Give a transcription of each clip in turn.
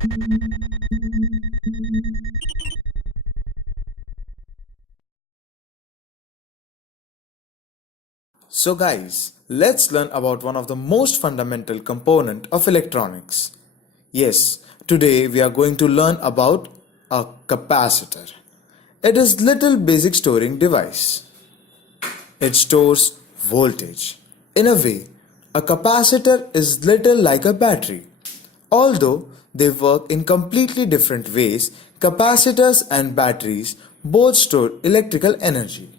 So guys, let's learn about one of the most fundamental component of electronics. Yes, today we are going to learn about a capacitor. It is little basic storing device. It stores voltage. In a way, a capacitor is little like a battery. Although they work in completely different ways, capacitors and batteries both store electrical energy.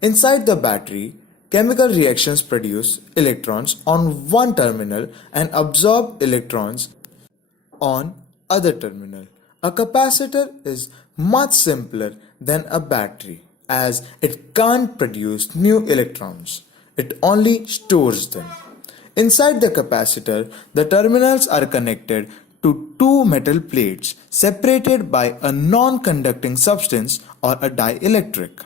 Inside the battery, chemical reactions produce electrons on one terminal and absorb electrons on other terminal. A capacitor is much simpler than a battery as it can't produce new electrons. It only stores them. Inside the capacitor, the terminals are connected to two metal plates separated by a non-conducting substance or a dielectric.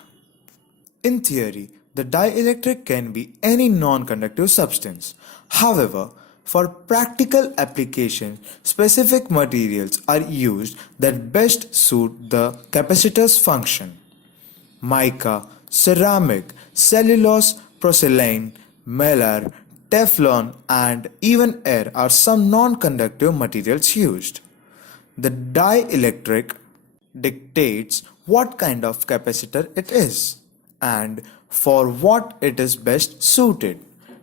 In theory, the dielectric can be any non-conductive substance. However, for practical application, specific materials are used that best suit the capacitor's function. Mica, ceramic, cellulose, porcelain, mylar, Teflon, and even air are some non-conductive materials used. The dielectric dictates what kind of capacitor it is and for what it is best suited.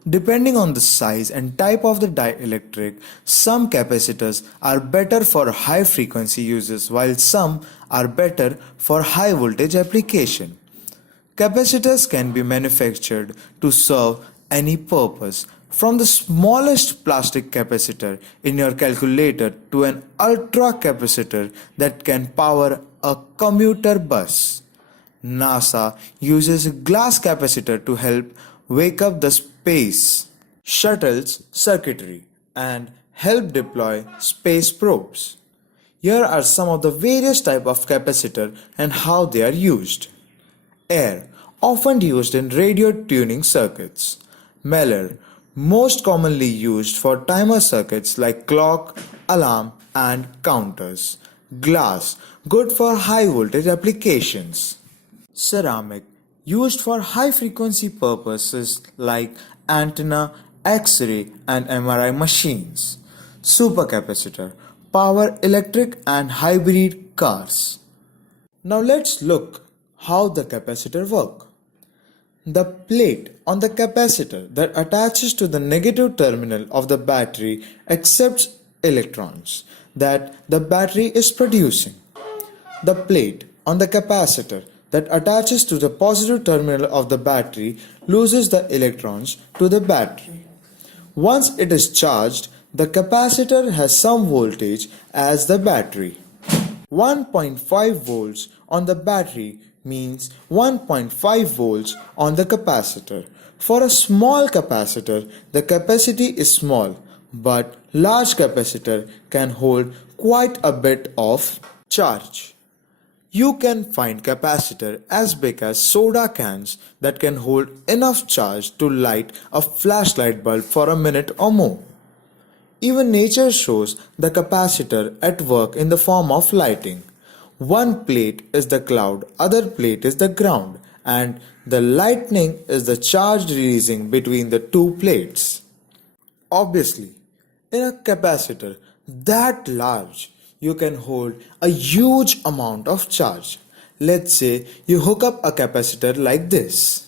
Depending on the size and type of the dielectric, some capacitors are better for high frequency uses while some are better for high voltage application. Capacitors can be manufactured to serve any purpose, from the smallest plastic capacitor in your calculator to an ultra capacitor that can power a commuter bus. NASA uses a glass capacitor to help wake up the space shuttle's circuitry and help deploy space probes. Here are some of the various types of capacitor and how they are used. Air, often used in radio tuning circuits. Mylar, most commonly used for timer circuits like clock, alarm, and counters. Glass, good for high voltage applications. Ceramic, used for high frequency purposes like antenna, X-ray, and MRI machines. Supercapacitor, power electric and hybrid cars. Now let's look how the capacitor work. The plate on the capacitor that attaches to the negative terminal of the battery accepts electrons that the battery is producing. The plate on the capacitor that attaches to the positive terminal of the battery loses the electrons to the battery. Once it is charged, the capacitor has some voltage as the battery. 1.5 volts on the battery means 1.5 volts on the capacitor. For a small capacitor, the capacity is small, but large capacitor can hold quite a bit of charge. You can find capacitor as big as soda cans that can hold enough charge to light a flashlight bulb for a minute or more. Even nature shows the capacitor at work in the form of lighting. One plate is the cloud, other plate is the ground, and the lightning is the charge releasing between the two plates. Obviously, in a capacitor that large, you can hold a huge amount of charge. Let's say you hook up a capacitor like this.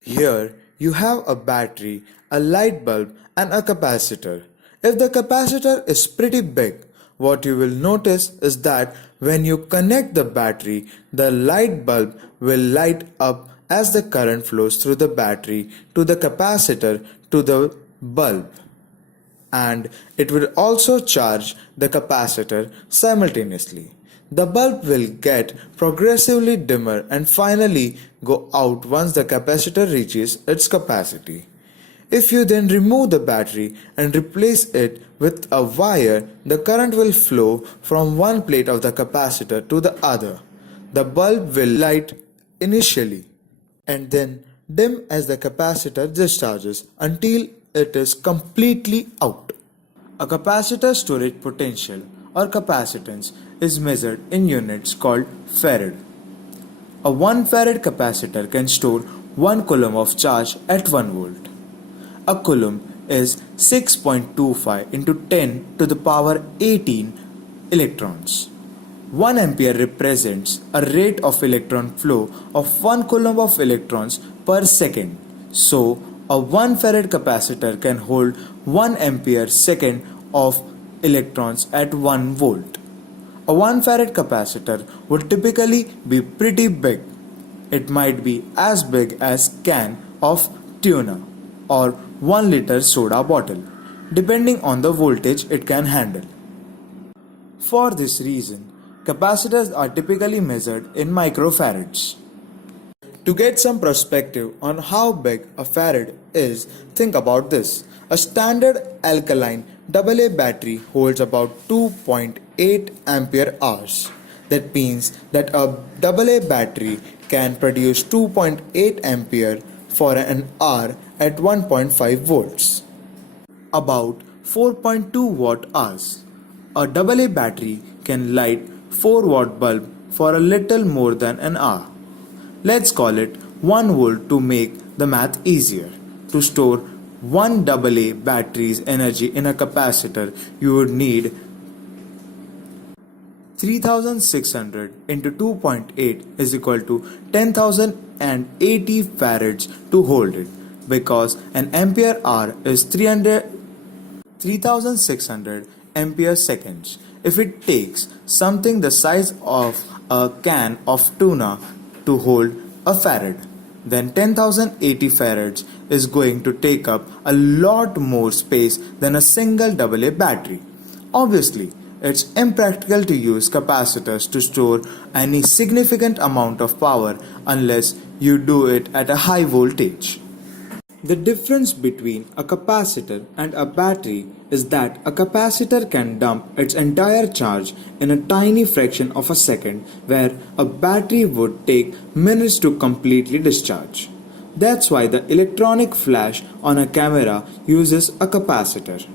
Here you have a battery, a light bulb, and a capacitor. If the capacitor is pretty big, what you will notice is that when you connect the battery, the light bulb will light up as the current flows through the battery to the capacitor to the bulb. And it will also charge the capacitor simultaneously. The bulb will get progressively dimmer and finally go out once the capacitor reaches its capacity. If you then remove the battery and replace it with a wire, the current will flow from one plate of the capacitor to the other. The bulb will light initially and then dim as the capacitor discharges until it is completely out. A capacitor storage potential or capacitance is measured in units called farad. A 1 farad capacitor can store 1 coulomb of charge at 1 volt. A coulomb is 6.25 into 10 to the power 18 electrons. 1 ampere represents a rate of electron flow of 1 coulomb of electrons per second. So, a 1 farad capacitor can hold 1 ampere second of electrons at 1 volt. A 1 farad capacitor would typically be pretty big. It might be as big as can of tuna or 1 liter soda bottle, depending on the voltage it can handle. For this reason, capacitors are typically measured in microfarads. To get some perspective on how big a farad is, think about this. A standard alkaline AA battery holds about 2.8 ampere hours. That means that a AA battery can produce 2.8 ampere for an hour at 1.5 volts. About 4.2 watt hours. A AA battery can light 4 watt bulb for a little more than an hour. Let's call it 1 volt to make the math easier. To store 1 AA battery's energy in a capacitor, you would need 3600 into 2.8 is equal to 10,080 farads to hold it, because an ampere hour is 3600 ampere seconds. If it takes something the size of a can of tuna to hold a farad, then 10,080 farads is going to take up a lot more space than a single AA battery. Obviously, it's impractical to use capacitors to store any significant amount of power unless you do it at a high voltage. The difference between a capacitor and a battery is that a capacitor can dump its entire charge in a tiny fraction of a second, where a battery would take minutes to completely discharge. That's why the electronic flash on a camera uses a capacitor.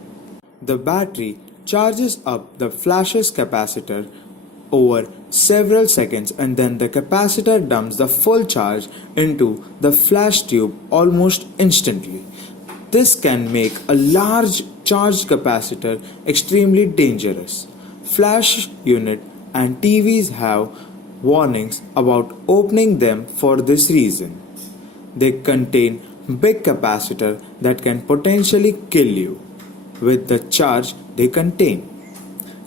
The battery charges up the flash's capacitor over several seconds, and then the capacitor dumps the full charge into the flash tube almost instantly. This can make a large charged capacitor extremely dangerous. Flash unit and TVs have warnings about opening them for this reason. They contain big capacitor that can potentially kill you with the charge they contain.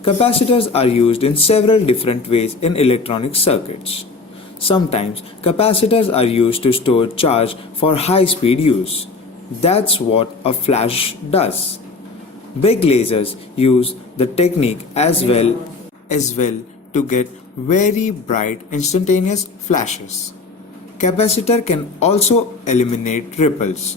Capacitors are used in several different ways in electronic circuits. Sometimes capacitors are used to store charge for high-speed use. That's what a flash does. Big lasers use the technique as well to get very bright instantaneous flashes. Capacitor can also eliminate ripples.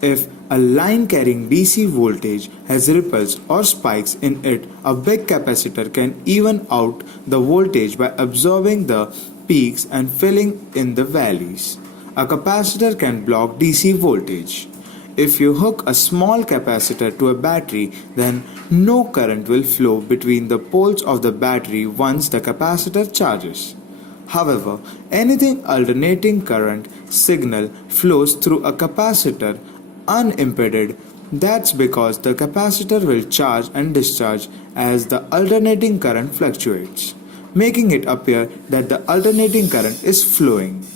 If a line carrying DC voltage has ripples or spikes in it, a big capacitor can even out the voltage by absorbing the peaks and filling in the valleys. A capacitor can block DC voltage. If you hook a small capacitor to a battery, then no current will flow between the poles of the battery once the capacitor charges. However, anything alternating current signal flows through a capacitor unimpeded. That's because the capacitor will charge and discharge as the alternating current fluctuates, making it appear that the alternating current is flowing.